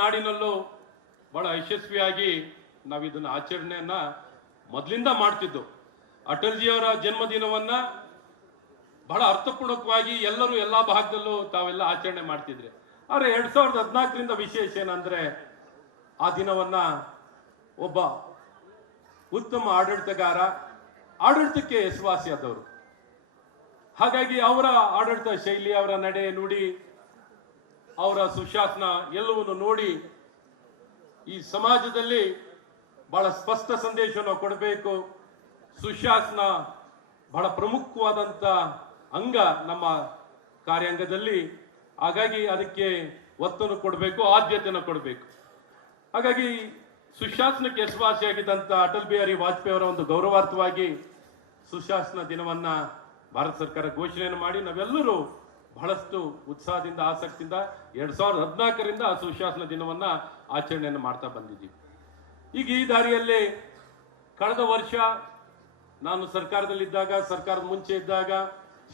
ನಾಡಿನಲ್ಲೂ ಬಹಳ ಯಶಸ್ವಿಯಾಗಿ ನಾವು ಇದನ್ನ ಆಚರಣೆಯನ್ನ ಮೊದಲಿಂದ ಮಾಡ್ತಿದ್ದು. ಅಟಲ್ಜಿಯವರ ಜನ್ಮದಿನವನ್ನ ಬಹಳ ಅರ್ಥಪೂರ್ಣಕವಾಗಿ ಎಲ್ಲರೂ ಎಲ್ಲಾ ಭಾಗದಲ್ಲೂ ತಾವೆಲ್ಲ ಆಚರಣೆ ಮಾಡ್ತಿದ್ರೆ. ಆದ್ರೆ 2014ರಿಂದ ವಿಶೇಷ ಏನಂದ್ರೆ ಆ ದಿನವನ್ನ ಒಬ್ಬ ಉತ್ತಮ ಆಡಳಿತಗಾರ, ಆಡಳಿತಕ್ಕೆ ಹೆಸರುವಾಸಿಯಾದವರು, ಹಾಗಾಗಿ ಅವರ ಆಡಳಿತ ಶೈಲಿ, ಅವರ ನಡೆ ನುಡಿ, ಅವರ ಸುಶಾಸನ ಎಲ್ಲವನ್ನು ನೋಡಿ ಈ ಸಮಾಜದಲ್ಲಿ ಬಹಳ ಸ್ಪಷ್ಟ ಸಂದೇಶವನ್ನು ಕೊಡಬೇಕು. ಸುಶಾಸನ ಬಹಳ ಪ್ರಮುಖವಾದಂತ ಅಂಗ ನಮ್ಮ ಕಾರ್ಯಾಂಗದಲ್ಲಿ, ಹಾಗಾಗಿ ಅದಕ್ಕೆ ಒತ್ತನ್ನು ಕೊಡಬೇಕು, ಆದ್ಯತೆಯನ್ನು ಕೊಡಬೇಕು. ಹಾಗಾಗಿ ಸುಶಾಸನಕ್ಕೆ ಹೆಸರುವಾಸಿಯಾಗಿದ್ದಂತ ಅಟಲ್ ಬಿಹಾರಿ ವಾಜಪೇಯಿ ಅವರ ಒಂದು ಗೌರವಾರ್ಥವಾಗಿ ಸುಶಾಸನ ದಿನವನ್ನ ಭಾರತ ಸರ್ಕಾರ ಘೋಷಣೆಯನ್ನು ಮಾಡಿ ನಾವೆಲ್ಲರೂ ಬಹಳಷ್ಟು ಉತ್ಸಾಹದಿಂದ ಆಸಕ್ತಿಯಿಂದ 2014ರಿಂದ ಆ ಸುಶಾಸನ ದಿನವನ್ನ ಆಚರಣೆಯನ್ನು ಮಾಡ್ತಾ ಬಂದಿದ್ದೀವಿ. ಈಗ ಈ ದಾರಿಯಲ್ಲಿ ಕಳೆದ ವರ್ಷ ನಾನು ಸರ್ಕಾರದಲ್ಲಿದ್ದಾಗ, ಸರ್ಕಾರದ ಮುಂಚೆ ಇದ್ದಾಗ,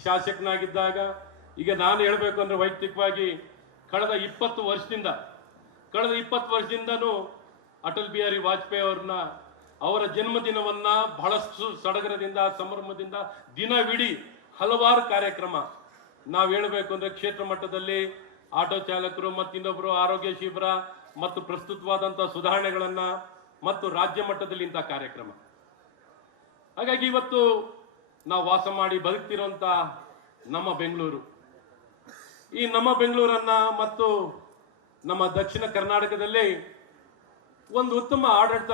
ಶಾಸಕನಾಗಿದ್ದಾಗ, ಈಗ ನಾನು ಹೇಳ್ಬೇಕು ಅಂದ್ರೆ ವೈಯಕ್ತಿಕವಾಗಿ ಕಳೆದ 20 ವರ್ಷದಿಂದನೂ ಅಟಲ್ ಬಿಹಾರಿ ವಾಜಪೇಯಿ ಅವ್ರನ್ನ, ಅವರ ಜನ್ಮದಿನವನ್ನ ಬಹಳಷ್ಟು ಸಡಗರದಿಂದ, ಸಂಭ್ರಮದಿಂದ ದಿನವಿಡೀ ಹಲವಾರು ಕಾರ್ಯಕ್ರಮ ನಾವು ಹೇಳಬೇಕು ಅಂದ್ರೆ ಕ್ಷೇತ್ರ ಮಟ್ಟದಲ್ಲಿ ಆಟೋ ಚಾಲಕರು ಮತ್ತಿನ್ನೊಬ್ಬರು ಆರೋಗ್ಯ ಶಿಬಿರ ಮತ್ತು ಪ್ರಸ್ತುತವಾದಂತಹ ಸುಧಾರಣೆಗಳನ್ನ, ಮತ್ತು ರಾಜ್ಯ ಮಟ್ಟದಲ್ಲಿ ಇಂತಹ ಕಾರ್ಯಕ್ರಮ. ಹಾಗಾಗಿ ಇವತ್ತು ನಾವು ವಾಸ ಮಾಡಿ ಬದುಕ್ತಿರುವಂತ ನಮ್ಮ ಬೆಂಗಳೂರು, ಈ ನಮ್ಮ ಬೆಂಗಳೂರನ್ನ ಮತ್ತು ನಮ್ಮ ದಕ್ಷಿಣ ಕರ್ನಾಟಕದಲ್ಲಿ ಒಂದು ಉತ್ತಮ ಆಡಳಿತ,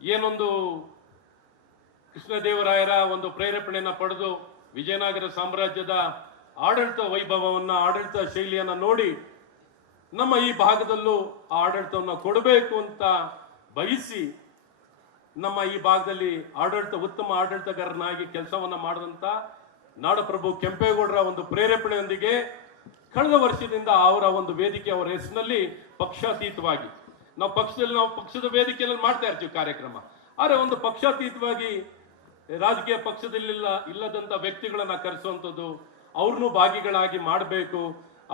ಏನೊಂದು ಕೃಷ್ಣದೇವರಾಯರ ಒಂದು ಪ್ರೇರೇಪಣೆಯನ್ನ ಪಡೆದು ವಿಜಯನಗರ ಸಾಮ್ರಾಜ್ಯದ ಆಡಳಿತ ವೈಭವವನ್ನ, ಆಡಳಿತ ಶೈಲಿಯನ್ನ ನೋಡಿ ನಮ್ಮ ಈ ಭಾಗದಲ್ಲೂ ಆ ಆಡಳಿತವನ್ನು ಕೊಡಬೇಕು ಅಂತ ಬಯಸಿ ನಮ್ಮ ಈ ಭಾಗದಲ್ಲಿ ಉತ್ತಮ ಆಡಳಿತಗಾರನಾಗಿ ಕೆಲಸವನ್ನ ಮಾಡಿದಂತ ನಾಡಪ್ರಭು ಕೆಂಪೇಗೌಡರ ಒಂದು ಪ್ರೇರೇಪಣೆಯೊಂದಿಗೆ ಕಳೆದ ವರ್ಷದಿಂದ ಅವರ ಒಂದು ವೇದಿಕೆ, ಅವರ ಹೆಸರಿನಲ್ಲಿ ಪಕ್ಷಾತೀತವಾಗಿ ನಾವು ಪಕ್ಷದ ವೇದಿಕೆಯಲ್ಲಿ ಮಾಡ್ತಾ ಇರ್ತೀವಿ ಕಾರ್ಯಕ್ರಮ. ಆದ್ರೆ ಒಂದು ಪಕ್ಷಾತೀತವಾಗಿ ರಾಜಕೀಯ ಪಕ್ಷದಲ್ಲಿ ಇಲ್ಲದಂತ ವ್ಯಕ್ತಿಗಳನ್ನ ಕರೆಸುವಂಥದ್ದು, ಅವ್ರನ್ನೂ ಭಾಗಿಗಳಾಗಿ ಮಾಡಬೇಕು,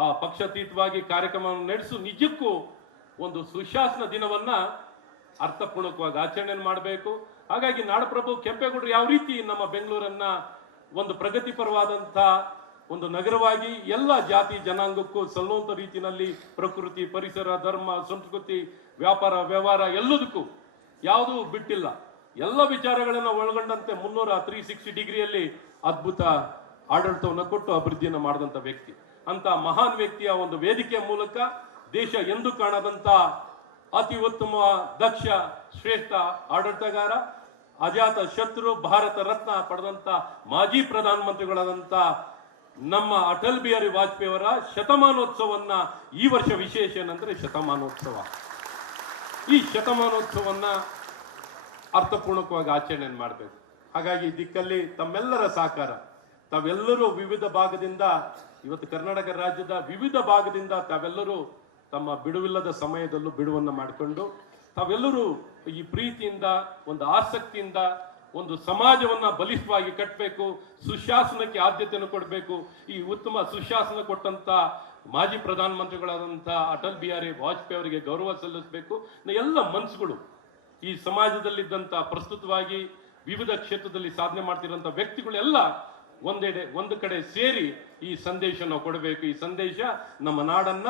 ಆ ಪಕ್ಷಾತೀತವಾಗಿ ಕಾರ್ಯಕ್ರಮವನ್ನು ನಡೆಸು ನಿಜಕ್ಕೂ ಒಂದು ಸುಶಾಸನ ದಿನವನ್ನ ಅರ್ಥಪೂರ್ಣಕವಾಗಿ ಆಚರಣೆ ಮಾಡಬೇಕು. ಹಾಗಾಗಿ ನಾಡಪ್ರಭು ಕೆಂಪೇಗೌಡರು ಯಾವ ರೀತಿ ನಮ್ಮ ಬೆಂಗಳೂರನ್ನ ಒಂದು ಪ್ರಗತಿಪರವಾದಂತ ಒಂದು ನಗರವಾಗಿ ಎಲ್ಲ ಜಾತಿ ಜನಾಂಗಕ್ಕೂ ಸಲ್ಲುವಂತ ರೀತಿಯಲ್ಲಿ ಪ್ರಕೃತಿ, ಪರಿಸರ, ಧರ್ಮ, ಸಂಸ್ಕೃತಿ, ವ್ಯಾಪಾರ, ವ್ಯವಹಾರ ಎಲ್ಲದಕ್ಕೂ ಯಾವುದೂ ಬಿಟ್ಟಿಲ್ಲ, ಎಲ್ಲ ವಿಚಾರಗಳನ್ನ ಒಳಗೊಂಡಂತೆ 360 ಡಿಗ್ರಿಯಲ್ಲಿ ಅದ್ಭುತ ಆಡಳಿತವನ್ನು ಕೊಟ್ಟು ಅಭಿವೃದ್ಧಿಯನ್ನು ಮಾಡಿದಂತ ವ್ಯಕ್ತಿ, ಅಂತ ಮಹಾನ್ ವ್ಯಕ್ತಿಯ ಒಂದು ವೇದಿಕೆಯ ಮೂಲಕ ದೇಶ ಎಂದು ಕಾಣದಂತ ಅತಿ ಉತ್ತಮ, ದಕ್ಷ, ಶ್ರೇಷ್ಠ ಆಡಳಿತಗಾರ, ಅಜಾತ ಶತ್ರು, ಭಾರತ ರತ್ನ ಪಡೆದಂತ ಮಾಜಿ ಪ್ರಧಾನಮಂತ್ರಿಗಳಾದಂತ ನಮ್ಮ ಅಟಲ್ ಬಿಹಾರಿ ವಾಜಪೇಯಿ ಅವರ ಶತಮಾನೋತ್ಸವನ್ನ ಈ ವರ್ಷ ವಿಶೇಷ ಏನಂದ್ರೆ ಶತಮಾನೋತ್ಸವ. ಈ ಶತಮಾನೋತ್ಸವನ್ನ ಅರ್ಥಪೂರ್ಣಕವಾಗಿ ಆಚರಣೆ ಮಾಡಬೇಕು. ಹಾಗಾಗಿ ದಿಕ್ಕಲ್ಲಿ ತಮ್ಮೆಲ್ಲರ ಸಹಕಾರ, ತಾವೆಲ್ಲರೂ ವಿವಿಧ ಭಾಗದಿಂದ, ಇವತ್ತು ಕರ್ನಾಟಕ ರಾಜ್ಯದ ವಿವಿಧ ಭಾಗದಿಂದ ತಾವೆಲ್ಲರೂ ತಮ್ಮ ಬಿಡುವಿಲ್ಲದ ಸಮಯದಲ್ಲೂ ಬಿಡುವನ್ನ ಮಾಡಿಕೊಂಡು ತಾವೆಲ್ಲರೂ ಈ ಪ್ರೀತಿಯಿಂದ, ಒಂದು ಆಸಕ್ತಿಯಿಂದ ಒಂದು ಸಮಾಜವನ್ನ ಬಲಿಷ್ಠವಾಗಿ ಕಟ್ಟಬೇಕು, ಸುಶಾಸನಕ್ಕೆ ಆದ್ಯತೆಯನ್ನು ಕೊಡಬೇಕು. ಈ ಉತ್ತಮ ಸುಶಾಸನ ಕೊಟ್ಟಂತ ಮಾಜಿ ಪ್ರಧಾನಮಂತ್ರಿಗಳಾದಂಥ ಅಟಲ್ ಬಿಹಾರಿ ವಾಜಪೇಯಿ ಅವರಿಗೆ ಗೌರವ ಸಲ್ಲಿಸಬೇಕು. ಎಲ್ಲ ಮನಸ್ಸುಗಳು ಈ ಸಮಾಜದಲ್ಲಿದ್ದಂತ, ಪ್ರಸ್ತುತವಾಗಿ ವಿವಿಧ ಕ್ಷೇತ್ರದಲ್ಲಿ ಸಾಧನೆ ಮಾಡ್ತಿರೋಂಥ ವ್ಯಕ್ತಿಗಳೆಲ್ಲ ಒಂದು ಕಡೆ ಸೇರಿ ಈ ಸಂದೇಶ ನಾವು ಕೊಡಬೇಕು. ಈ ಸಂದೇಶ ನಮ್ಮ ನಾಡನ್ನ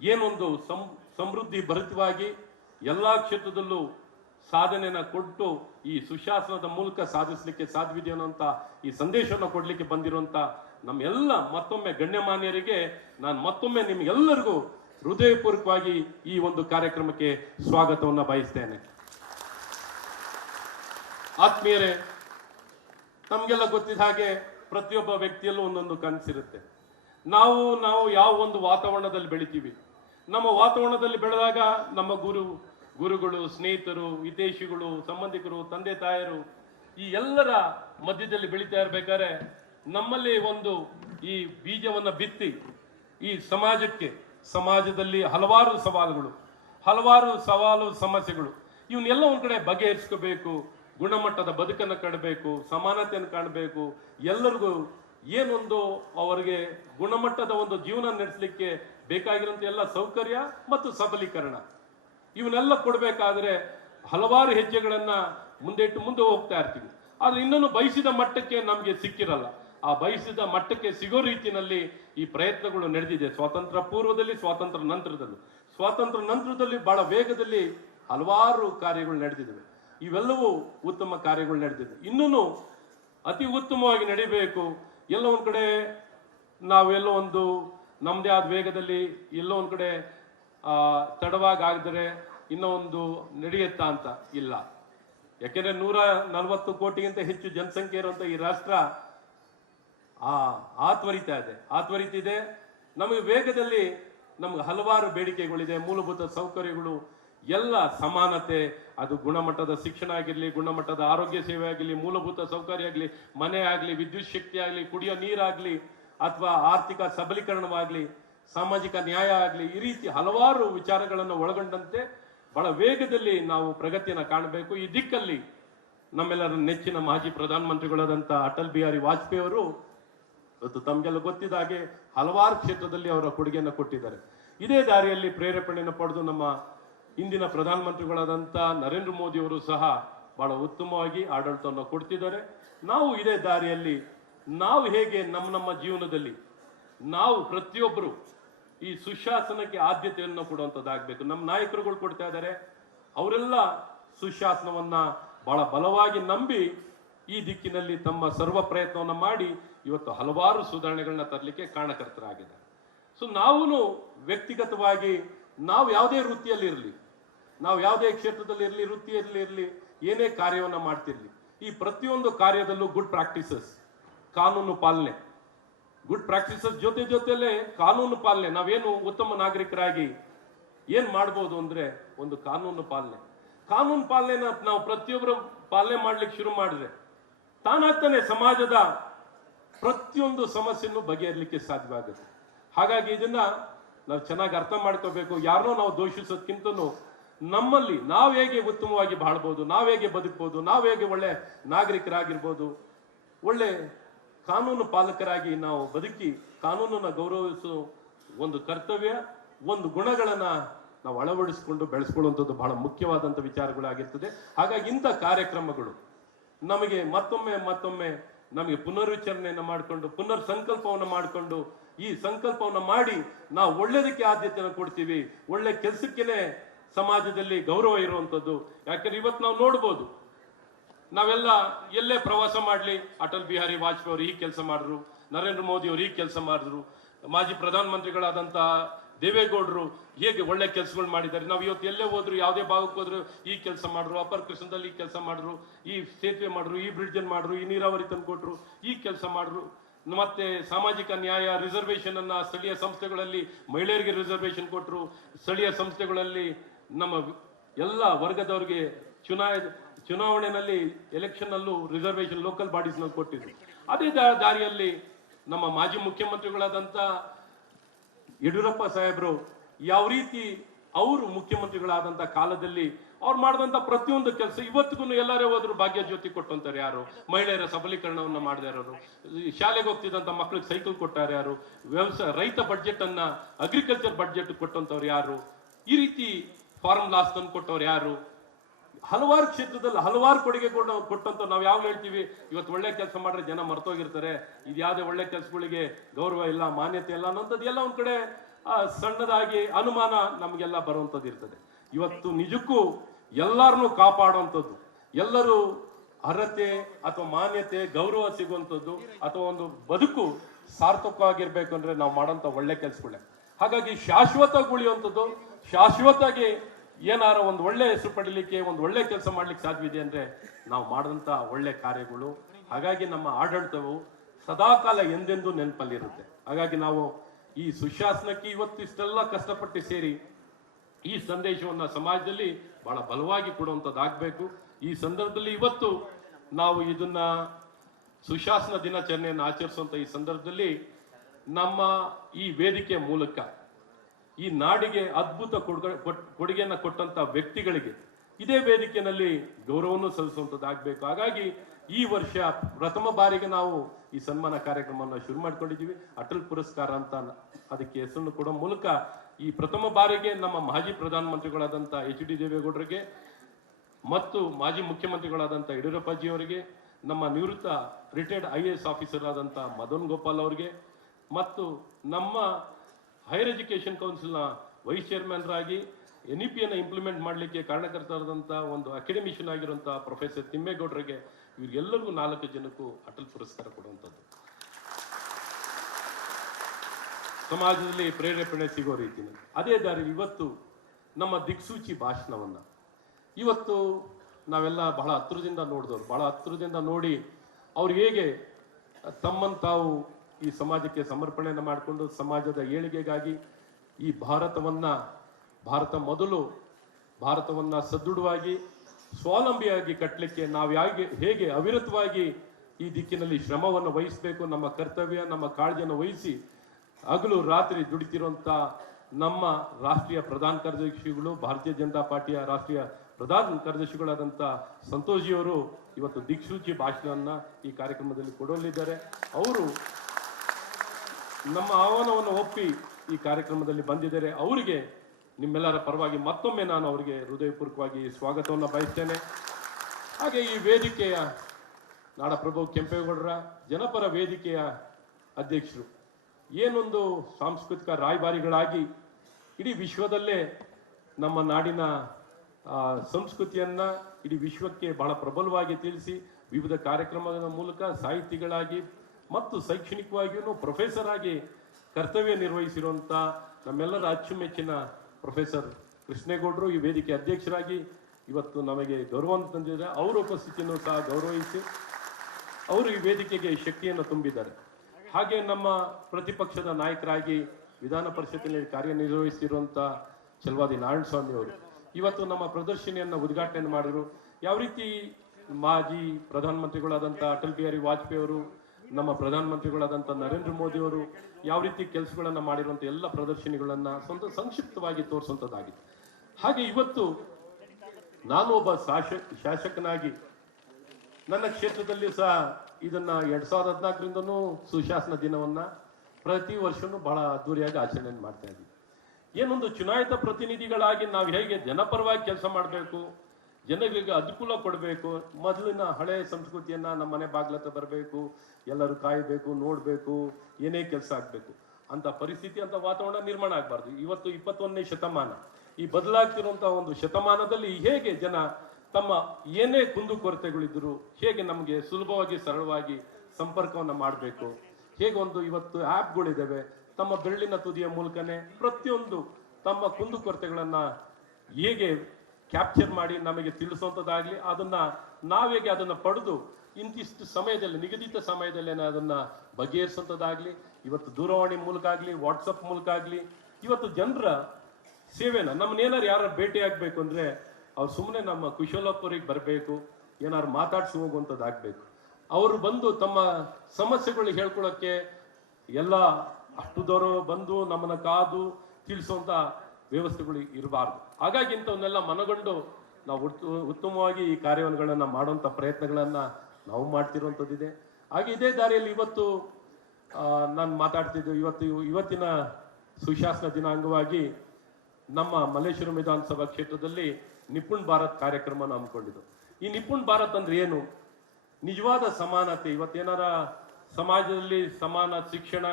ಏನೊಂದು ಸಮೃದ್ಧಿ ಭರಿತವಾಗಿ ಎಲ್ಲಾ ಕ್ಷೇತ್ರದಲ್ಲೂ ಸಾಧನೆಯನ್ನ ಕೊಟ್ಟು ಈ ಸುಶಾಸನದ ಮೂಲಕ ಸಾಧಿಸಲಿಕ್ಕೆ ಸಾಧ್ಯವಿದೆ ಅನ್ನುವಂತ ಈ ಸಂದೇಶವನ್ನು ಕೊಡ್ಲಿಕ್ಕೆ ಬಂದಿರುವಂತ ನಮ್ಮೆಲ್ಲ ಮತ್ತೊಮ್ಮೆ ಗಣ್ಯಮಾನ್ಯರಿಗೆ ನಾನು ಮತ್ತೊಮ್ಮೆ ನಿಮ್ಗೆಲ್ಲರಿಗೂ ಹೃದಯಪೂರ್ವಕವಾಗಿ ಈ ಒಂದು ಕಾರ್ಯಕ್ರಮಕ್ಕೆ ಸ್ವಾಗತವನ್ನ ಬಯಸ್ತೇನೆ. ಆತ್ಮೀಯರೇ, ನಮ್ಗೆಲ್ಲ ಗೊತ್ತಿದ್ದ ಹಾಗೆ ಪ್ರತಿಯೊಬ್ಬ ವ್ಯಕ್ತಿಯಲ್ಲೂ ಒಂದೊಂದು ಕನಸಿರುತ್ತೆ. ನಾವು ಯಾವ ಒಂದು ವಾತಾವರಣದಲ್ಲಿ ಬೆಳಿತೀವಿ, ನಮ್ಮ ವಾತಾವರಣದಲ್ಲಿ ಬೆಳೆದಾಗ ನಮ್ಮ ಗುರುಗಳು, ಸ್ನೇಹಿತರು, ಹಿತೈಷಿಗಳು, ಸಂಬಂಧಿಕರು, ತಂದೆ ತಾಯರು ಈ ಎಲ್ಲರ ಮಧ್ಯದಲ್ಲಿ ಬೆಳೀತಾ ಇರ್ಬೇಕಾದ್ರೆ ನಮ್ಮಲ್ಲಿ ಒಂದು ಈ ಬೀಜವನ್ನ ಬಿತ್ತಿ ಈ ಸಮಾಜದಲ್ಲಿ ಹಲವಾರು ಸವಾಲು ಸಮಸ್ಯೆಗಳು ಇವನ್ನೆಲ್ಲ ಒಂದ್ ಕಡೆ ಬಗೆಹರಿಸ್ಕೋಬೇಕು, ಗುಣಮಟ್ಟದ ಬದುಕನ್ನು ಕಾಣಬೇಕು, ಸಮಾನತೆಯನ್ನು ಕಾಣಬೇಕು, ಎಲ್ಲರಿಗೂ ಏನೊಂದು ಅವರಿಗೆ ಗುಣಮಟ್ಟದ ಒಂದು ಜೀವನ ನಡೆಸಲಿಕ್ಕೆ ಬೇಕಾಗಿರುವಂತ ಎಲ್ಲ ಸೌಕರ್ಯ ಮತ್ತು ಸಬಲೀಕರಣ ಇವನ್ನೆಲ್ಲ ಕೊಡಬೇಕಾದ್ರೆ ಹಲವಾರು ಹೆಜ್ಜೆಗಳನ್ನ ಮುಂದೆ ಹೋಗ್ತಾ ಇರ್ತೀವಿ. ಆದ್ರೆ ಇನ್ನೊಂದು ಬಯಸಿದ ಮಟ್ಟಕ್ಕೆ ನಮ್ಗೆ ಸಿಕ್ಕಿರಲ್ಲ. ಆ ಬಯಸಿದ ಮಟ್ಟಕ್ಕೆ ಸಿಗೋ ರೀತಿಯಲ್ಲಿ ಈ ಪ್ರಯತ್ನಗಳು ನಡೆದಿದೆ. ಸ್ವಾತಂತ್ರ್ಯ ಪೂರ್ವದಲ್ಲಿ, ಸ್ವಾತಂತ್ರ್ಯ ನಂತರದಲ್ಲಿ ಬಹಳ ವೇಗದಲ್ಲಿ ಹಲವಾರು ಕಾರ್ಯಗಳು ನಡೆದಿವೆ. ಇವೆಲ್ಲವೂ ಉತ್ತಮ ಕಾರ್ಯಗಳು ನಡೆದಿದೆ. ಇನ್ನೂ ಅತಿ ಉತ್ತಮವಾಗಿ ನಡಿಬೇಕು. ಎಲ್ಲೋ ಒಂದ್ ಕಡೆ ನಾವೆಲ್ಲೋ ಒಂದು ನಮ್ದೇ ಆದ ವೇಗದಲ್ಲಿ ಎಲ್ಲೋ ಒಂದ್ ಕಡೆ ತಡವಾಗಿ ಆಗಿದ್ರೆ ಇನ್ನೂ ಒಂದು ನಡೆಯುತ್ತಾ ಅಂತ ಇಲ್ಲ. ಯಾಕೆಂದ್ರೆ 140 ಕೋಟಿಗಿಂತ ಹೆಚ್ಚು ಜನಸಂಖ್ಯೆ ಇರುವಂತ ಈ ರಾಷ್ಟ್ರ ಆತ್ವರಿತಿದೆ. ನಮಗೆ ವೇಗದಲ್ಲಿ ನಮ್ಗೆ ಹಲವಾರು ಬೇಡಿಕೆಗಳಿದೆ. ಮೂಲಭೂತ ಸೌಕರ್ಯಗಳು ಎಲ್ಲ ಸಮಾನತೆ, ಅದು ಗುಣಮಟ್ಟದ ಶಿಕ್ಷಣ ಆಗಿರ್ಲಿ, ಗುಣಮಟ್ಟದ ಆರೋಗ್ಯ ಸೇವೆ ಆಗಲಿ, ಮೂಲಭೂತ ಸೌಕರ್ಯ ಆಗಲಿ, ಮನೆ ಆಗಲಿ, ವಿದ್ಯುತ್ ಶಕ್ತಿ ಆಗಲಿ, ಕುಡಿಯೋ ನೀರಾಗ್ಲಿ, ಅಥವಾ ಆರ್ಥಿಕ ಸಬಲೀಕರಣವಾಗ್ಲಿ, ಸಾಮಾಜಿಕ ನ್ಯಾಯ ಆಗಲಿ, ಈ ರೀತಿ ಹಲವಾರು ವಿಚಾರಗಳನ್ನು ಒಳಗೊಂಡಂತೆ ಬಹಳ ವೇಗದಲ್ಲಿ ನಾವು ಪ್ರಗತಿಯನ್ನು ಕಾಣಬೇಕು. ಈ ದಿಕ್ಕಲ್ಲಿ ನಮ್ಮೆಲ್ಲರ ನೆಚ್ಚಿನ ಮಾಜಿ ಪ್ರಧಾನಮಂತ್ರಿಗಳಾದಂಥ ಅಟಲ್ ಬಿಹಾರಿ ವಾಜಪೇಯಿ ಅವರು ಇವತ್ತು ತಮಗೆಲ್ಲ ಗೊತ್ತಿದ್ದ ಹಾಗೆ ಹಲವಾರು ಕ್ಷೇತ್ರದಲ್ಲಿ ಅವರ ಕೊಡುಗೆಯನ್ನು ಕೊಟ್ಟಿದ್ದಾರೆ. ಇದೇ ದಾರಿಯಲ್ಲಿ ಪ್ರೇರೇಪಣೆಯನ್ನು ಪಡೆದು ನಮ್ಮ ಇಂದಿನ ಪ್ರಧಾನಮಂತ್ರಿಗಳಾದಂಥ ನರೇಂದ್ರ ಮೋದಿ ಅವರು ಸಹ ಬಹಳ ಉತ್ತಮವಾಗಿ ಆಡಳಿತವನ್ನು ಕೊಡ್ತಿದ್ದಾರೆ. ನಾವು ಇದೇ ದಾರಿಯಲ್ಲಿ ನಾವು ಹೇಗೆ ನಮ್ಮ ಜೀವನದಲ್ಲಿ ನಾವು ಪ್ರತಿಯೊಬ್ಬರು ಈ ಸುಶಾಸನಕ್ಕೆ ಆದ್ಯತೆಯನ್ನು ಕೊಡುವಂಥದ್ದಾಗಬೇಕು. ನಮ್ಮ ನಾಯಕರುಗಳು ಕೊಡ್ತಾ ಇದ್ದಾರೆ, ಅವರೆಲ್ಲ ಸುಶಾಸನವನ್ನ ಬಹಳ ಬಲವಾಗಿ ನಂಬಿ ಈ ದಿಕ್ಕಿನಲ್ಲಿ ತಮ್ಮ ಸರ್ವ ಪ್ರಯತ್ನವನ್ನು ಮಾಡಿ ಇವತ್ತು ಹಲವಾರು ಸುಧಾರಣೆಗಳನ್ನ ತರಲಿಕ್ಕೆ ಕಾರಣಕರ್ತರಾಗಿದ್ದಾರೆ. ಸೊ ನಾವು ವ್ಯಕ್ತಿಗತವಾಗಿ ನಾವು ಯಾವುದೇ ವೃತ್ತಿಯಲ್ಲಿ ನಾವು ಯಾವುದೇ ಕ್ಷೇತ್ರದಲ್ಲಿ ಇರಲಿ, ವೃತ್ತಿಯಲ್ಲಿ ಇರಲಿ, ಏನೇ ಕಾರ್ಯವನ್ನು ಮಾಡ್ತಿರ್ಲಿ, ಈ ಪ್ರತಿಯೊಂದು ಕಾರ್ಯದಲ್ಲೂ ಗುಡ್ ಪ್ರಾಕ್ಟೀಸಸ್, ಕಾನೂನು ಪಾಲನೆ, ಗುಡ್ ಪ್ರಾಕ್ಟೀಸಸ್ ಜೊತೆಲೇ ಕಾನೂನು ಪಾಲನೆ. ನಾವೇನು ಉತ್ತಮ ನಾಗರಿಕರಾಗಿ ಏನ್ ಮಾಡ್ಬೋದು ಅಂದ್ರೆ ಒಂದು ಕಾನೂನು ಪಾಲನೆನ ನಾವು ಪ್ರತಿಯೊಬ್ಬರು ಪಾಲನೆ ಮಾಡ್ಲಿಕ್ಕೆ ಶುರು ಮಾಡಿದ್ರೆ ತಾನಾಗ್ತಾನೆ ಸಮಾಜದ ಪ್ರತಿಯೊಂದು ಸಮಸ್ಯೆಯನ್ನು ಬಗೆಹರಿಲಿಕ್ಕೆ ಸಾಧ್ಯವಾಗುತ್ತೆ. ಹಾಗಾಗಿ ಇದನ್ನ ನಾವು ಚೆನ್ನಾಗಿ ಅರ್ಥ ಮಾಡ್ಕೋಬೇಕು. ಯಾರನ್ನೋ ನಾವು ದೋಷಿಸೋದಕ್ಕಿಂತನೂ ನಮ್ಮಲ್ಲಿ ನಾವು ಹೇಗೆ ಉತ್ತಮವಾಗಿ ಬಾಳ್ಬೋದು, ನಾವು ಹೇಗೆ ಬದುಕ್ಬೋದು, ನಾವು ಹೇಗೆ ಒಳ್ಳೆ ನಾಗರಿಕರಾಗಿರ್ಬೋದು, ಒಳ್ಳೆ ಕಾನೂನು ಪಾಲಕರಾಗಿ ನಾವು ಬದುಕಿ ಕಾನೂನನ್ನ ಗೌರವಿಸುವ ಒಂದು ಕರ್ತವ್ಯ, ಒಂದು ಗುಣಗಳನ್ನ ನಾವು ಅಳವಡಿಸಿಕೊಂಡು ಬೆಳೆಸ್ಕೊಳ್ಳುವಂಥದ್ದು ಬಹಳ ಮುಖ್ಯವಾದಂಥ ವಿಚಾರಗಳಾಗಿರ್ತದೆ. ಹಾಗಾಗಿ ಇಂಥ ಕಾರ್ಯಕ್ರಮಗಳು ನಮಗೆ ಮತ್ತೊಮ್ಮೆ ನಮಗೆ ಪುನರುಚ್ಚಾರಣೆಯನ್ನು ಮಾಡಿಕೊಂಡು, ಪುನರ್ ಸಂಕಲ್ಪವನ್ನು ಮಾಡಿಕೊಂಡು, ಈ ಸಂಕಲ್ಪವನ್ನು ಮಾಡಿ ನಾವು ಒಳ್ಳೆದಕ್ಕೆ ಆದ್ಯತೆಯನ್ನು ಕೊಡ್ತೀವಿ, ಒಳ್ಳೆ ಕೆಲಸಕ್ಕೇನೆ ಸಮಾಜದಲ್ಲಿ ಗೌರವ ಇರುವಂಥದ್ದು. ಯಾಕಂದ್ರೆ ಇವತ್ತು ನಾವು ನೋಡ್ಬೋದು, ನಾವೆಲ್ಲ ಎಲ್ಲೇ ಪ್ರವಾಸ ಮಾಡಲಿ ಅಟಲ್ ಬಿಹಾರಿ ವಾಜಪೇಯಿ ಅವರು ಈ ಕೆಲಸ ಮಾಡಿದ್ರು, ನರೇಂದ್ರ ಮೋದಿ ಅವರು ಈ ಕೆಲಸ ಮಾಡಿದ್ರು, ಮಾಜಿ ಪ್ರಧಾನಮಂತ್ರಿಗಳಾದಂಥ ದೇವೇಗೌಡರು ಹೇಗೆ ಒಳ್ಳೆ ಕೆಲಸಗಳು ಮಾಡಿದ್ದಾರೆ. ನಾವು ಇವತ್ತು ಎಲ್ಲೇ ಹೋದ್ರು, ಯಾವುದೇ ಭಾಗಕ್ಕೆ ಹೋದ್ರು ಈ ಕೆಲಸ ಮಾಡಿದ್ರು, ಅಪರ್ ಕೃಷ್ಣದಲ್ಲಿ ಈ ಕೆಲಸ ಮಾಡಿದ್ರು, ಈ ಸೇತುವೆ ಮಾಡಿದ್ರು, ಈ ಬ್ರಿಡ್ಜ್ ಅನ್ನು ಮಾಡಿದ್ರು, ಈ ನೀರಾವರಿ ತಂದುಕೊಟ್ರು, ಈ ಕೆಲಸ ಮಾಡಿದ್ರು. ಮತ್ತೆ ಸಾಮಾಜಿಕ ನ್ಯಾಯ, ರಿಸರ್ವೇಶನ್ ಅನ್ನ ಸ್ಥಳೀಯ ಸಂಸ್ಥೆಗಳಲ್ಲಿ ಮಹಿಳೆಯರಿಗೆ ರಿಸರ್ವೇಶನ್ ಕೊಟ್ಟರು, ಸ್ಥಳೀಯ ಸಂಸ್ಥೆಗಳಲ್ಲಿ ನಮ್ಮ ಎಲ್ಲ ವರ್ಗದವರಿಗೆ ಚುನಾವಣೆಯಲ್ಲಿ ಎಲೆಕ್ಷನ್ ಅಲ್ಲೂ ರಿಸರ್ವೇಶನ್ ಲೋಕಲ್ ಬಾಡೀಸ್ ನಲ್ಲಿ ಕೊಟ್ಟಿದ್ರು. ಅದೇ ದಾರಿಯಲ್ಲಿ ನಮ್ಮ ಮಾಜಿ ಮುಖ್ಯಮಂತ್ರಿಗಳಾದಂತ ಯಡಿಯೂರಪ್ಪ ಸಾಹೇಬರು ಯಾವ ರೀತಿ ಅವರು ಮುಖ್ಯಮಂತ್ರಿಗಳಾದಂತ ಕಾಲದಲ್ಲಿ ಅವ್ರು ಮಾಡಿದಂತ ಪ್ರತಿಯೊಂದು ಕೆಲಸ ಇವತ್ತಿಗೂ ಎಲ್ಲರೇ ಹೋದ್ರು ಭಾಗ್ಯ ಜ್ಯೋತಿ ಕೊಟ್ಟಂತಾರೆ ಯಾರು, ಮಹಿಳೆಯರ ಸಬಲೀಕರಣವನ್ನ ಮಾಡದೇ ಇರೋರು, ಶಾಲೆಗೆ ಹೋಗ್ತಿದ್ದಂತ ಮಕ್ಕಳಿಗೆ ಸೈಕಲ್ ಕೊಟ್ಟಾರೆ ಯಾರು, ವ್ಯವಸಾಯ ರೈತ ಬಡ್ಜೆಟ್ ಅನ್ನ ಅಗ್ರಿಕಲ್ಚರ್ ಬಡ್ಜೆಟ್ ಕೊಟ್ಟಂತವ್ರು ಯಾರು, ಈ ರೀತಿ ಫಾರ್ಮ್ ಲಾಸ್ ತಂದು ಕೊಟ್ಟವ್ರು ಯಾರು, ಹಲವಾರು ಕ್ಷೇತ್ರದಲ್ಲಿ ಹಲವಾರು ಕೊಡುಗೆ ಕೊಟ್ಟಂತ ನಾವು ಯಾವಾಗ ಹೇಳ್ತೀವಿ ಇವತ್ತು ಒಳ್ಳೆ ಕೆಲಸ ಮಾಡ್ರೆ ಜನ ಮರ್ತೋಗಿರ್ತಾರೆ, ಇದ್ಯಾವುದೇ ಒಳ್ಳೆ ಕೆಲಸಗಳಿಗೆ ಗೌರವ ಇಲ್ಲ, ಮಾನ್ಯತೆ ಇಲ್ಲ ಅನ್ನೋಂಥದ್ದು ಎಲ್ಲ ಒಂದ್ ಕಡೆ ಸಣ್ಣದಾಗಿ ಅನುಮಾನ ನಮಗೆಲ್ಲ ಬರುವಂಥದ್ದು ಇರ್ತದೆ. ಇವತ್ತು ನಿಜಕ್ಕೂ ಎಲ್ಲರನ್ನೂ ಕಾಪಾಡುವಂಥದ್ದು, ಎಲ್ಲರೂ ಅರ್ಹತೆ ಅಥವಾ ಮಾನ್ಯತೆ ಗೌರವ ಸಿಗುವಂಥದ್ದು ಅಥವಾ ಒಂದು ಬದುಕು ಸಾರ್ಥಕವಾಗಿರ್ಬೇಕು ಅಂದ್ರೆ ನಾವು ಮಾಡೋಂಥ ಒಳ್ಳೆ ಕೆಲಸಗಳೇ. ಹಾಗಾಗಿ ಶಾಶ್ವತ ಉಳಿಯುವಂಥದ್ದು, ಶಾಶ್ವತವಾಗಿ ಏನಾರ ಒಂದು ಒಳ್ಳೆ ಹೆಸರು ಪಡೀಲಿಕ್ಕೆ, ಒಂದು ಒಳ್ಳೆ ಕೆಲಸ ಮಾಡ್ಲಿಕ್ಕೆ ಸಾಧ್ಯವಿದೆ ಅಂದ್ರೆ ನಾವು ಮಾಡಿದಂತ ಒಳ್ಳೆ ಕಾರ್ಯಗಳು. ಹಾಗಾಗಿ ನಮ್ಮ ಆಡಳಿತವು ಸದಾಕಾಲ ಎಂದೆಂದೂ ನೆನಪಲ್ಲಿರುತ್ತೆ. ಹಾಗಾಗಿ ನಾವು ಈ ಸುಶಾಸನಕ್ಕೆ ಇವತ್ತು ಇಷ್ಟೆಲ್ಲ ಕಷ್ಟಪಟ್ಟು ಸೇರಿ ಈ ಸಂದೇಶವನ್ನ ಸಮಾಜದಲ್ಲಿ ಬಹಳ ಬಲವಾಗಿ ಕೊಡುವಂಥದ್ದಾಗಬೇಕು. ಈ ಸಂದರ್ಭದಲ್ಲಿ ಇವತ್ತು ನಾವು ಇದನ್ನ ಸುಶಾಸನ ದಿನಾಚರಣೆಯನ್ನು ಆಚರಿಸುವಂತ ಈ ಸಂದರ್ಭದಲ್ಲಿ ನಮ್ಮ ಈ ವೇದಿಕೆ ಮೂಲಕ ಈ ನಾಡಿಗೆ ಅದ್ಭುತ ಕೊಡುಗೆಯನ್ನು ಕೊಟ್ಟಂತ ವ್ಯಕ್ತಿಗಳಿಗೆ ಇದೇ ವೇದಿಕೆಯಲ್ಲಿ ಗೌರವವನ್ನು ಸಲ್ಲಿಸುವಂಥದ್ದಾಗಬೇಕು. ಹಾಗಾಗಿ ಈ ವರ್ಷ ಪ್ರಥಮ ಬಾರಿಗೆ ನಾವು ಈ ಸನ್ಮಾನ ಕಾರ್ಯಕ್ರಮವನ್ನು ಶುರು ಮಾಡ್ಕೊಂಡಿದ್ದೀವಿ. ಅಟಲ್ ಪುರಸ್ಕಾರ ಅಂತ ಅದಕ್ಕೆ ಹೆಸರನ್ನು ಕೊಡೋ ಮೂಲಕ ಈ ಪ್ರಥಮ ಬಾರಿಗೆ ನಮ್ಮ ಮಾಜಿ ಪ್ರಧಾನಮಂತ್ರಿಗಳಾದಂಥ HD ದೇವೇಗೌಡರಿಗೆ ಮತ್ತು ಮಾಜಿ ಮುಖ್ಯಮಂತ್ರಿಗಳಾದಂಥ ಯಡಿಯೂರಪ್ಪಾಜಿ ಅವರಿಗೆ, ನಮ್ಮ ನಿವೃತ್ತ ರಿಟೈರ್ಡ್ IAS ಆಫೀಸರ್ ಆದಂಥ ಮದನ್ ಗೋಪಾಲ್ ಅವರಿಗೆ ಮತ್ತು ನಮ್ಮ ಹೈಯರ್ ಎಜುಕೇಷನ್ ಕೌನ್ಸಿಲ್ನ ವೈಸ್ ಚೇರ್ಮನ್ರಾಗಿ NEP-ಯನ್ನು ಇಂಪ್ಲಿಮೆಂಟ್ ಮಾಡಲಿಕ್ಕೆ ಕಾರಣಕರ್ತರಾದಂಥ ಒಂದು ಅಕಾಡೆಮಿಷಿಯನ್ ಆಗಿರುವಂಥ ಪ್ರೊಫೆಸರ್ ತಿಮ್ಮೇಗೌಡರಿಗೆ, ಇವರಿಗೆಲ್ಲರಿಗೂ 4 ಜನಕ್ಕೂ ಅಟಲ್ ಪುರಸ್ಕಾರ ಕೊಡುವಂಥದ್ದು ಸಮಾಜದಲ್ಲಿ ಪ್ರೇರೇಪಣೆ ಸಿಗೋ ರೀತಿಯಲ್ಲಿ. ಅದೇ ದಾರಿ ಇವತ್ತು ನಮ್ಮ ದಿಕ್ಸೂಚಿ ಭಾಷಣವನ್ನು ಇವತ್ತು ನಾವೆಲ್ಲ ಬಹಳ ಹತ್ತಿರದಿಂದ ನೋಡಿದವರು, ಬಹಳ ಹತ್ತಿರದಿಂದ ನೋಡಿ ಅವ್ರು ಹೇಗೆ ತಮ್ಮನ್ನು ತಾವು ಈ ಸಮಾಜಕ್ಕೆ ಸಮರ್ಪಣೆಯನ್ನು ಮಾಡಿಕೊಂಡು ಸಮಾಜದ ಏಳಿಗೆಗಾಗಿ ಈ ಭಾರತವನ್ನು ಸದೃಢವಾಗಿ ಸ್ವಾವಲಂಬಿಯಾಗಿ ಕಟ್ಟಲಿಕ್ಕೆ ನಾವು ಹೇಗೆ ಅವಿರತವಾಗಿ ಈ ದಿಕ್ಕಿನಲ್ಲಿ ಶ್ರಮವನ್ನು ವಹಿಸಬೇಕು, ನಮ್ಮ ಕರ್ತವ್ಯ, ನಮ್ಮ ಕಾಳಜಿಯನ್ನು ವಹಿಸಿ ಹಗಲು ರಾತ್ರಿ ದುಡಿತಿರುವಂಥ ನಮ್ಮ ರಾಷ್ಟ್ರೀಯ ಪ್ರಧಾನ ಕಾರ್ಯದರ್ಶಿಗಳು, ಭಾರತೀಯ ಜನತಾ ಪಾರ್ಟಿಯ ರಾಷ್ಟ್ರೀಯ ಪ್ರಧಾನ ಕಾರ್ಯದರ್ಶಿಗಳಾದಂಥ ಸಂತೋಷಿಯವರು ಇವತ್ತು ದಿಕ್ಸೂಚಿ ಭಾಷಣವನ್ನು ಈ ಕಾರ್ಯಕ್ರಮದಲ್ಲಿ ಕೊಡಲಿದ್ದಾರೆ. ಅವರು ನಮ್ಮ ಆಹ್ವಾನವನ್ನು ಒಪ್ಪಿ ಈ ಕಾರ್ಯಕ್ರಮದಲ್ಲಿ ಬಂದಿದ್ದಾರೆ. ಅವರಿಗೆ ನಿಮ್ಮೆಲ್ಲರ ಪರವಾಗಿ ಮತ್ತೊಮ್ಮೆ ನಾನು ಅವರಿಗೆ ಹೃದಯಪೂರ್ವಕವಾಗಿ ಸ್ವಾಗತವನ್ನು ಬಯಸ್ತೇನೆ. ಹಾಗೆ ಈ ವೇದಿಕೆಯ ನಾಡಪ್ರಭು ಕೆಂಪೇಗೌಡರ ಜನಪರ ವೇದಿಕೆಯ ಅಧ್ಯಕ್ಷರು ಏನೊಂದು ಸಾಂಸ್ಕೃತಿಕ ರಾಯಭಾರಿಗಳಾಗಿ ಇಡೀ ವಿಶ್ವದಲ್ಲೇ ನಮ್ಮ ನಾಡಿನ ಸಂಸ್ಕೃತಿಯನ್ನ ಇಡೀ ವಿಶ್ವಕ್ಕೆ ಬಹಳ ಪ್ರಬಲವಾಗಿ ತಿಳಿಸಿ ವಿವಿಧ ಕಾರ್ಯಕ್ರಮಗಳ ಮೂಲಕ ಸಾಹಿತಿಗಳಾಗಿ ಮತ್ತು ಶೈಕ್ಷಣಿಕವಾಗಿಯೂ ಪ್ರೊಫೆಸರ್ ಆಗಿ ಕರ್ತವ್ಯ ನಿರ್ವಹಿಸಿರುವಂಥ ನಮ್ಮೆಲ್ಲರ ಅಚ್ಚುಮೆಚ್ಚಿನ ಪ್ರೊಫೆಸರ್ ಕೃಷ್ಣೇಗೌಡರು ಈ ವೇದಿಕೆ ಅಧ್ಯಕ್ಷರಾಗಿ ಇವತ್ತು ನಮಗೆ ಗೌರವವನ್ನು ತಂದಿದ್ದಾರೆ. ಅವರ ಉಪಸ್ಥಿತಿಯನ್ನು ಸಹ ಗೌರವಿಸಿ ಅವರು ಈ ವೇದಿಕೆಗೆ ಶಕ್ತಿಯನ್ನು ತುಂಬಿದ್ದಾರೆ. ಹಾಗೆ ನಮ್ಮ ಪ್ರತಿಪಕ್ಷದ ನಾಯಕರಾಗಿ ವಿಧಾನ ಪರಿಷತ್ತಿನಲ್ಲಿ ಕಾರ್ಯನಿರ್ವಹಿಸಿರುವಂಥ ಚಲವಾದಿ ನಾರಾಯಣಸ್ವಾಮಿ ಅವರು ಇವತ್ತು ನಮ್ಮ ಪ್ರದರ್ಶನಿಯನ್ನು ಉದ್ಘಾಟನೆ ಮಾಡಿದರು. ಯಾವ ರೀತಿ ಮಾಜಿ ಪ್ರಧಾನಮಂತ್ರಿಗಳಾದಂಥ ಅಟಲ್ ಬಿಹಾರಿ ವಾಜಪೇಯಿ ಅವರು, ನಮ್ಮ ಪ್ರಧಾನಮಂತ್ರಿಗಳಾದಂಥ ನರೇಂದ್ರ ಮೋದಿ ಅವರು ಯಾವ ರೀತಿ ಕೆಲಸಗಳನ್ನು ಮಾಡಿರುವಂಥ ಎಲ್ಲ ಪ್ರದರ್ಶನಿಗಳನ್ನು ಸಂಕ್ಷಿಪ್ತವಾಗಿ ತೋರಿಸುವಂಥದ್ದಾಗಿದೆ. ಹಾಗೆ ಇವತ್ತು ನಾನು ಒಬ್ಬ ಶಾಸಕನಾಗಿ ನನ್ನ ಕ್ಷೇತ್ರದಲ್ಲಿ ಸಹ ಇದನ್ನ 2014ರಿಂದನೂ ಸುಶಾಸನ ದಿನವನ್ನ ಪ್ರತಿ ವರ್ಷನೂ ಬಹಳ ಅದ್ದೂರಿಯಾಗಿ ಆಚರಣೆ ಮಾಡ್ತಾ ಇದ್ದೀವಿ. ಏನೊಂದು ಚುನಾಯಿತ ಪ್ರತಿನಿಧಿಗಳಾಗಿ ನಾವು ಹೇಗೆ ಜನಪರವಾಗಿ ಕೆಲಸ ಮಾಡಬೇಕು, ಜನರಿಗೆ ಅನುಕೂಲ ಕೊಡಬೇಕು, ಮೊದಲಿನ ಹಳೆ ಸಂಸ್ಕೃತಿಯನ್ನ ನಮ್ಮ ಮನೆ ಬಾಗ್ಲತ್ತ ಬರಬೇಕು, ಎಲ್ಲರೂ ಕಾಯಬೇಕು, ನೋಡಬೇಕು, ಏನೇ ಕೆಲಸ ಆಗಬೇಕು ಅಂತ ಪರಿಸ್ಥಿತಿ, ಅಂತ ವಾತಾವರಣ ನಿರ್ಮಾಣ ಆಗಬಾರ್ದು. ಇವತ್ತು 21ನೇ ಶತಮಾನ, ಈ ಬದಲಾಗ್ತಿರುವಂತಹ ಒಂದು ಶತಮಾನದಲ್ಲಿ ಹೇಗೆ ಜನ ತಮ್ಮ ಏನೇ ಕುಂದುಕೊರತೆಗಳಿದ್ರು ಹೇಗೆ ನಮಗೆ ಸುಲಭವಾಗಿ ಸರಳವಾಗಿ ಸಂಪರ್ಕವನ್ನು ಮಾಡಬೇಕು, ಹೇಗೆ ಒಂದು ಇವತ್ತು ಆ್ಯಪ್ಗಳಿದ್ದಾವೆ, ತಮ್ಮ ಬೆರಳಿನ ತುದಿಯ ಮೂಲಕನೇ ಪ್ರತಿಯೊಂದು ತಮ್ಮ ಕುಂದುಕೊರತೆಗಳನ್ನು ಹೇಗೆ ಕ್ಯಾಪ್ಚರ್ ಮಾಡಿ ನಮಗೆ ತಿಳಿಸುವಂಥದ್ದಾಗಲಿ, ಅದನ್ನ ನಾವೇಗೆ ಅದನ್ನು ಪಡೆದು ಇಂತಿಷ್ಟು ಸಮಯದಲ್ಲಿ, ನಿಗದಿತ ಸಮಯದಲ್ಲಿ ಅದನ್ನ ಬಗೆಹರಿಸುವಂಥದ್ದಾಗಲಿ, ಇವತ್ತು ದೂರವಾಣಿ ಮೂಲಕ ಆಗಲಿ, ವಾಟ್ಸಪ್ ಮೂಲಕ ಆಗಲಿ, ಇವತ್ತು ಜನರ ಸೇವೆನ ನಮ್ಮನ್ನೇನಾರು ಯಾರು ಭೇಟಿ ಆಗಬೇಕು ಅಂದರೆ ಅವ್ರು ಸುಮ್ಮನೆ ನಮ್ಮ ಕುಶಲಪುರಿಗೆ ಬರಬೇಕು, ಏನಾದ್ರು ಮಾತಾಡ್ಸಿ ಹೋಗುವಂಥದ್ದಾಗಬೇಕು. ಅವರು ಬಂದು ತಮ್ಮ ಸಮಸ್ಯೆಗಳು ಹೇಳ್ಕೊಳ್ಳೋಕ್ಕೆ ಎಲ್ಲ ಅಷ್ಟು ದೂರ ಬಂದು ನಮ್ಮನ್ನ ಕಾದು ತಿಳಿಸುವಂಥ ವ್ಯವಸ್ಥೆಗಳು ಇರಬಾರ್ದು. ಹಾಗಾಗಿ ಇಂಥವನ್ನೆಲ್ಲ ಮನಗೊಂಡು ನಾವು ಉತ್ತಮವಾಗಿ ಈ ಕಾರ್ಯಗಳನ್ನು ಮಾಡುವಂಥ ಪ್ರಯತ್ನಗಳನ್ನು ನಾವು ಮಾಡ್ತಿರುವಂಥದ್ದಿದೆ. ಹಾಗೆ ಇದೇ ದಾರಿಯಲ್ಲಿ ಇವತ್ತು ನಾನು ಮಾತಾಡ್ತಿದ್ದು, ಇವತ್ತಿನ ಸುಶಾಸನ ದಿನ ಅಂಗವಾಗಿ ನಮ್ಮ ಮಲ್ಲೇಶ್ವರಂ ವಿಧಾನಸಭಾ ಕ್ಷೇತ್ರದಲ್ಲಿ ನಿಪುಣ್ ಭಾರತ್ ಕಾರ್ಯಕ್ರಮನ ಹಮ್ಮಿಕೊಂಡಿದ್ದು. ಈ ನಿಪುಣ್ ಭಾರತ್ ಅಂದ್ರೆ ಏನು? ನಿಜವಾದ ಸಮಾನತೆ. ಇವತ್ತೇನಾರ ಸಮಾಜದಲ್ಲಿ ಸಮಾನ ಶಿಕ್ಷಣ,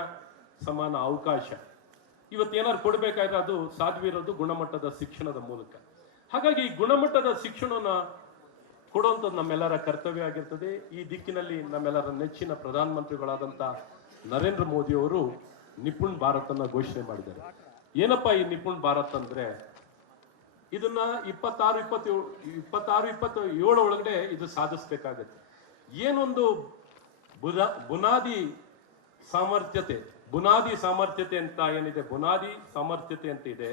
ಸಮಾನ ಅವಕಾಶ ಇವತ್ತೇನಾರು ಕೊಡಬೇಕಾದ್ರೆ ಅದು ಸಾಧ್ಯವಿರೋದು ಗುಣಮಟ್ಟದ ಶಿಕ್ಷಣದ ಮೂಲಕ. ಹಾಗಾಗಿ ಈ ಗುಣಮಟ್ಟದ ಶಿಕ್ಷಣನ ಕೊಡುವಂಥದ್ದು ನಮ್ಮೆಲ್ಲರ ಕರ್ತವ್ಯ ಆಗಿರ್ತದೆ. ಈ ದಿಕ್ಕಿನಲ್ಲಿ ನಮ್ಮೆಲ್ಲರ ನೆಚ್ಚಿನ ಪ್ರಧಾನಮಂತ್ರಿಗಳಾದಂಥ ನರೇಂದ್ರ ಮೋದಿ ಅವರು ನಿಪುಣ್ ಭಾರತ್ ಅನ್ನ ಘೋಷಣೆ ಮಾಡಿದ್ದಾರೆ. ಏನಪ್ಪಾ ಈ ನಿಪುಣ್ ಭಾರತ್ ಅಂದ್ರೆ, ಇದನ್ನ 26-27 ಒಳಗಡೆ ಇದು ಸಾಧಿಸ್ಬೇಕಾಗತ್ತೆ. ಏನೊಂದು ಬುನಾದಿ ಸಾಮರ್ಥ್ಯತೆ ಅಂತ ಏನಿದೆ, ಬುನಾದಿ ಸಾಮರ್ಥ್ಯತೆ ಅಂತ ಇದೆ,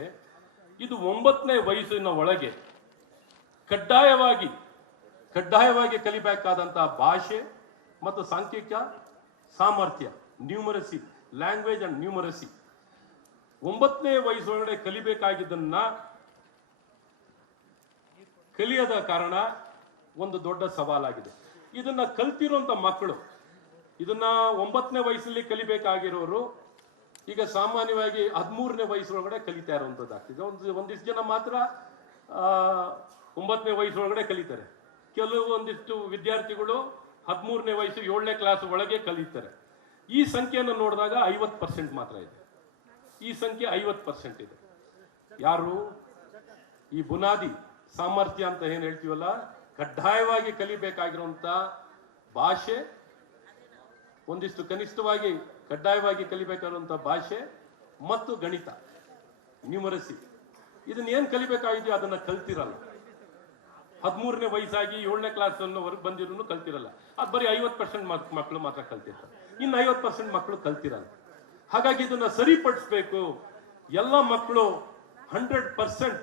ಇದು 9ನೇ ವಯಸ್ಸಿನ ಒಳಗೆ ಕಡ್ಡಾಯವಾಗಿ ಕಲಿಬೇಕಾದಂತಹ ಭಾಷೆ ಮತ್ತು ಸಾಂಖ್ಯಿಕ ಸಾಮರ್ಥ್ಯ, ನ್ಯೂಮರಸಿ, ಲ್ಯಾಂಗ್ವೇಜ್ ಅಂಡ್ ನ್ಯೂಮರಸಿ 9ನೇ ವಯಸ್ಸೊಳಗಡೆ ಕಲಿಬೇಕಾಗಿದ್ದನ್ನ ಕಲಿಯದ ಕಾರಣ ಒಂದು ದೊಡ್ಡ ಸವಾಲಾಗಿದೆ. ಇದನ್ನ ಕಲ್ತಿರುವಂತ ಮಕ್ಕಳು, ಇದನ್ನ 9ನೇ ವಯಸ್ಸಲ್ಲಿ ಕಲಿಬೇಕಾಗಿರೋರು ಈಗ ಸಾಮಾನ್ಯವಾಗಿ 13ನೇ ವಯಸ್ಸೊಳಗಡೆ ಕಲಿತಾ ಇರುವಂತದ್ದಾಗ್ತಿದೆ. ಒಂದಿಷ್ಟು ಜನ ಮಾತ್ರ 9ನೇ ವಯಸ್ಸೊಳಗಡೆ ಕಲಿತಾರೆ. ಕೆಲವೊಂದಿಷ್ಟು ವಿದ್ಯಾರ್ಥಿಗಳು 13ನೇ ವಯಸ್ಸು 7ನೇ ಕ್ಲಾಸ್ ಒಳಗೆ ಕಲಿತಾರೆ. ಈ ಸಂಖ್ಯೆಯನ್ನು ನೋಡಿದಾಗ 50% ಮಾತ್ರ ಇದೆ. ಈ ಸಂಖ್ಯೆ 50% ಇದೆ. ಯಾರು ಈ ಬುನಾದಿ ಸಾಮರ್ಥ್ಯ ಅಂತ ಏನ್ ಹೇಳ್ತೀವಲ್ಲ, ಕಡ್ಡಾಯವಾಗಿ ಕಲಿಬೇಕಾಗಿರುವಂತ ಭಾಷೆ, ಒಂದಿಷ್ಟು ಕನಿಷ್ಠವಾಗಿ ಕಡ್ಡಾಯವಾಗಿ ಕಲಿಬೇಕಾಗಿರುವಂತ ಭಾಷೆ ಮತ್ತು ಗಣಿತ, ನ್ಯೂಮರಸಿ, ಇದನ್ನ ಏನ್ ಕಲಿಬೇಕಾಗಿದೆಯೋ ಅದನ್ನ ಕಲ್ತಿರಲ್ಲ. 13ನೇ ವಯಸ್ಸಾಗಿ 7ನೇ ಕ್ಲಾಸ್ ವರೆಗೆ ಬಂದಿರೂ ಕಲ್ತಿರಲ್ಲ. ಅದು ಬರೀ 50% ಮಕ್ಕಳು ಮಾತ್ರ ಕಲ್ತಿರ್ತಾರೆ. ಇನ್ನು 50% ಮಕ್ಕಳು ಕಲ್ತಿರಲ್ಲ. ಹಾಗಾಗಿ ಇದನ್ನ ಸರಿಪಡಿಸ್ಬೇಕು. ಎಲ್ಲ ಮಕ್ಕಳು 100%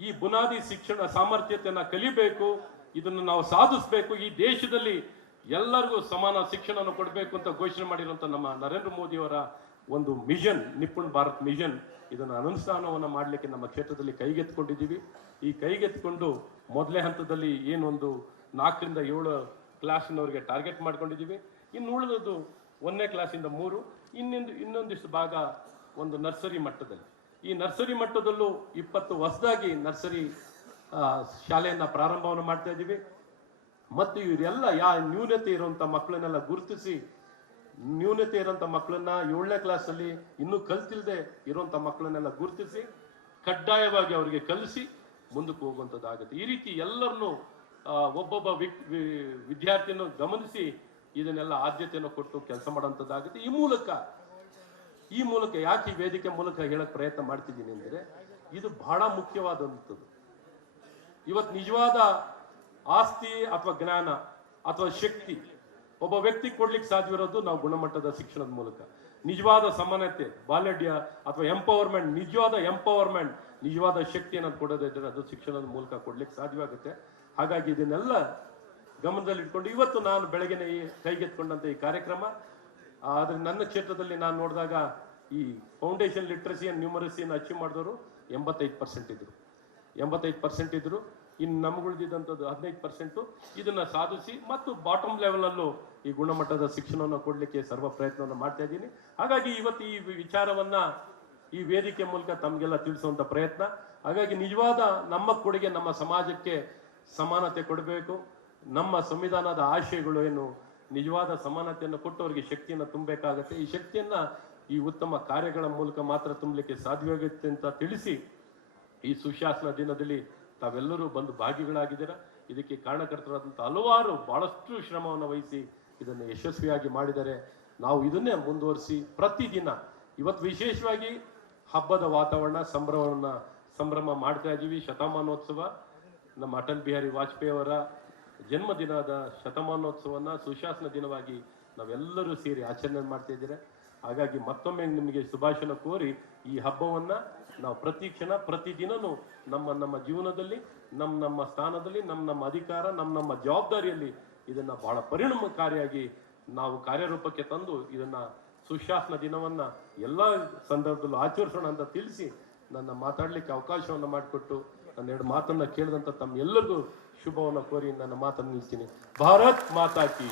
ಈ ಬುನಾದಿ ಶಿಕ್ಷಣ ಸಾಮರ್ಥ್ಯತೆಯನ್ನ ಕಲಿಬೇಕು. ಇದನ್ನು ನಾವು ಸಾಧಿಸಬೇಕು. ಈ ದೇಶದಲ್ಲಿ ಎಲ್ಲರಿಗೂ ಸಮಾನ ಶಿಕ್ಷಣವನ್ನು ಕೊಡಬೇಕು ಅಂತ ಘೋಷಣೆ ಮಾಡಿರುವಂತ ನಮ್ಮ ನರೇಂದ್ರ ಮೋದಿ ಅವರ ಒಂದು ಮಿಷನ್, ನಿಪುಣ್ ಭಾರತ್ ಮಿಷನ್, ಇದನ್ನು ಅನುಷ್ಠಾನವನ್ನು ಮಾಡಲಿಕ್ಕೆ ನಮ್ಮ ಕ್ಷೇತ್ರದಲ್ಲಿ ಕೈಗೆತ್ತಿಕೊಂಡಿದ್ದೀವಿ. ಈ ಕೈಗೆತ್ತಿಕೊಂಡು ಮೊದಲೇ ಹಂತದಲ್ಲಿ ಏನೊಂದು 4ರಿಂದ 7 ಕ್ಲಾಸ್ನವರಿಗೆ ಟಾರ್ಗೆಟ್ ಮಾಡ್ಕೊಂಡಿದ್ದೀವಿ. ಇನ್ನು ಉಳಿದದ್ದು 1ನೇ ಕ್ಲಾಸಿಂದ 3, ಇನ್ನೊಂದಿಷ್ಟು ಭಾಗ ಒಂದು ನರ್ಸರಿ ಮಟ್ಟದಲ್ಲಿ. ಈ ನರ್ಸರಿ ಮಟ್ಟದಲ್ಲೂ 20 ಹೊಸದಾಗಿ ನರ್ಸರಿ ಶಾಲೆಯನ್ನ ಪ್ರಾರಂಭವನ್ನು ಮಾಡ್ತಾ ಇದ್ದೀವಿ. ಮತ್ತು ಇವರೆಲ್ಲ ನ್ಯೂನತೆ ಇರುವಂತ ಮಕ್ಕಳನ್ನೆಲ್ಲ ಗುರುತಿಸಿ, ನ್ಯೂನತೆ ಇರುವಂತ ಮಕ್ಕಳನ್ನ 7ನೇ ಕ್ಲಾಸಲ್ಲಿ ಇನ್ನೂ ಕಲ್ತಿಲ್ಲದೆ ಇರುವಂತ ಮಕ್ಕಳನ್ನೆಲ್ಲ ಗುರುತಿಸಿ ಕಡ್ಡಾಯವಾಗಿ ಅವರಿಗೆ ಕಲಿಸಿ ಮುಂದಕ್ಕೆ ಹೋಗುವಂಥದ್ದಾಗುತ್ತೆ. ಈ ರೀತಿ ಎಲ್ಲರನ್ನು ಒಬ್ಬೊಬ್ಬ ವಿದ್ಯಾರ್ಥಿಯನ್ನು ಗಮನಿಸಿ ಇದನ್ನೆಲ್ಲ ಆದ್ಯತೆಯನ್ನು ಕೊಟ್ಟು ಕೆಲಸ ಮಾಡುವಂಥದ್ದಾಗುತ್ತೆ. ಈ ಮೂಲಕ ಯಾಕೆ ಈ ವೇದಿಕೆ ಮೂಲಕ ಹೇಳಕ್ ಪ್ರಯತ್ನ ಮಾಡ್ತಿದ್ದೀನಿ ಅಂದರೆ, ಇದು ಬಹಳ ಮುಖ್ಯವಾದಂಥದ್ದು. ಇವತ್ತು ನಿಜವಾದ ಆಸ್ತಿ ಅಥವಾ ಜ್ಞಾನ ಅಥವಾ ಶಕ್ತಿ ಒಬ್ಬ ವ್ಯಕ್ತಿ ಕೊಡ್ಲಿಕ್ಕೆ ಸಾಧ್ಯವಿರೋದು ನಾವು ಗುಣಮಟ್ಟದ ಶಿಕ್ಷಣದ ಮೂಲಕ. ನಿಜವಾದ ಸಮಾನತೆ, ಬಾಲ್ಯಡ್ಯ ಅಥವಾ ಎಂಪವರ್ಮೆಂಟ್, ನಿಜವಾದ ಎಂಪವರ್ಮೆಂಟ್, ನಿಜವಾದ ಶಕ್ತಿಯನ್ನು ಕೊಡೋದಿದ್ರೆ ಅದು ಶಿಕ್ಷಣದ ಮೂಲಕ ಕೊಡ್ಲಿಕ್ಕೆ ಸಾಧ್ಯವಾಗುತ್ತೆ. ಹಾಗಾಗಿ ಇದನ್ನೆಲ್ಲ ಗಮನದಲ್ಲಿ ಇಟ್ಕೊಂಡು ಇವತ್ತು ನಾನು ಬೆಳಗಿನ ಕೈಗೆತ್ಕೊಂಡಂತ ಈ ಕಾರ್ಯಕ್ರಮ, ಆದ್ರೆ ನನ್ನ ಕ್ಷೇತ್ರದಲ್ಲಿ ನಾನು ನೋಡಿದಾಗ ಈ ಫೌಂಡೇಶನ್ ಲಿಟ್ರಸಿ ಅಂಡ್ ನ್ಯೂಮರಸಿಯನ್ನು ಅಚೀವ್ ಮಾಡಿದವರು 85% ಇದ್ರು. 85% ಇದ್ರು. ಇನ್ನು ನಮ್ಗುಳಿದಂಥದ್ದು 15% ಇದನ್ನ ಸಾಧಿಸಿ ಮತ್ತು ಬಾಟಮ್ ಲೆವೆಲ್ ಅಲ್ಲೂ ಈ ಗುಣಮಟ್ಟದ ಶಿಕ್ಷಣವನ್ನು ಕೊಡ್ಲಿಕ್ಕೆ ಸರ್ವ ಪ್ರಯತ್ನವನ್ನು ಮಾಡ್ತಾ ಇದ್ದೀನಿ. ಹಾಗಾಗಿ ಇವತ್ತು ಈ ವಿಚಾರವನ್ನ ಈ ವೇದಿಕೆ ಮೂಲಕ ತಮ್ಗೆಲ್ಲ ತಿಳಿಸುವಂತ ಪ್ರಯತ್ನ. ಹಾಗಾಗಿ ನಿಜವಾದ ನಮ್ಮ ಕೊಡುಗೆ ನಮ್ಮ ಸಮಾಜಕ್ಕೆ ಸಮಾನತೆ ಕೊಡಬೇಕು. ನಮ್ಮ ಸಂವಿಧಾನದ ಆಶಯಗಳು ಏನು, ನಿಜವಾದ ಸಮಾನತೆಯನ್ನು ಕೊಟ್ಟು ಅವರಿಗೆ ಶಕ್ತಿಯನ್ನು ತುಂಬಬೇಕಾಗತ್ತೆ. ಈ ಶಕ್ತಿಯನ್ನ ಈ ಉತ್ತಮ ಕಾರ್ಯಗಳ ಮೂಲಕ ಮಾತ್ರ ತುಂಬಲಿಕ್ಕೆ ಸಾಧ್ಯವಾಗುತ್ತೆ ಅಂತ ತಿಳಿಸಿ, ಈ ಸುಶಾಸನ ದಿನದಲ್ಲಿ ತಾವೆಲ್ಲರೂ ಬಂದು ಭಾಗಿಗಳಾಗಿದ್ದೀರಾ. ಇದಕ್ಕೆ ಕಾರಣಕರ್ತರಾದಂಥ ಹಲವಾರು ಬಹಳಷ್ಟು ಶ್ರಮವನ್ನು ವಹಿಸಿ ಇದನ್ನು ಯಶಸ್ವಿಯಾಗಿ ಮಾಡಿದ್ದಾರೆ. ನಾವು ಇದನ್ನೇ ಮುಂದುವರಿಸಿ ಪ್ರತಿದಿನ, ಇವತ್ತು ವಿಶೇಷವಾಗಿ ಹಬ್ಬದ ವಾತಾವರಣ, ಸಂಭ್ರಮ ಮಾಡ್ತಾ ಇದ್ದೀವಿ. ಶತಮಾನೋತ್ಸವ, ನಮ್ಮ ಅಟಲ್ ಬಿಹಾರಿ ವಾಜಪೇಯಿ ಅವರ ಜನ್ಮದಿನದ ಶತಮಾನೋತ್ಸವನ ಸುಶಾಸನ ದಿನವಾಗಿ ನಾವೆಲ್ಲರೂ ಸೇರಿ ಆಚರಣೆ ಮಾಡ್ತಾ ಇದ್ದೀರಾ. ಹಾಗಾಗಿ ಮತ್ತೊಮ್ಮೆ ನಿಮಗೆ ಶುಭಾಶಯ ಕೋರಿ ಈ ಹಬ್ಬವನ್ನ ನಾವು ಪ್ರತಿ ಕ್ಷಣ ಪ್ರತಿದಿನನೂ ನಮ್ಮ ಜೀವನದಲ್ಲಿ ನಮ್ಮ ಸ್ಥಾನದಲ್ಲಿ ನಮ್ಮ ಅಧಿಕಾರ ನಮ್ಮ ಜವಾಬ್ದಾರಿಯಲ್ಲಿ ಇದನ್ನ ಬಹಳ ಪರಿಣಾಮಕಾರಿಯಾಗಿ ನಾವು ಕಾರ್ಯರೂಪಕ್ಕೆ ತಂದು ಇದನ್ನ ಸುಶಾಸನ ದಿನವನ್ನ ಎಲ್ಲ ಸಂದರ್ಭದಲ್ಲೂ ಆಚರಿಸೋಣ ಅಂತ ತಿಳಿಸಿ ನನ್ನ ಮಾತಾಡ್ಲಿಕ್ಕೆ ಅವಕಾಶವನ್ನು ಮಾಡಿಕೊಟ್ಟು ನನ್ನ 2 ಮಾತನ್ನ ಕೇಳಿದಂತ ತಮ್ಮ ಎಲ್ಲರಿಗೂ ಶುಭವನ್ನು ಕೋರಿ ನನ್ನ ಮಾತನ್ನು ನಿಲ್ಲಿಸ್ತೀನಿ. ಭಾರತ್ ಮಾತಾ ಕಿ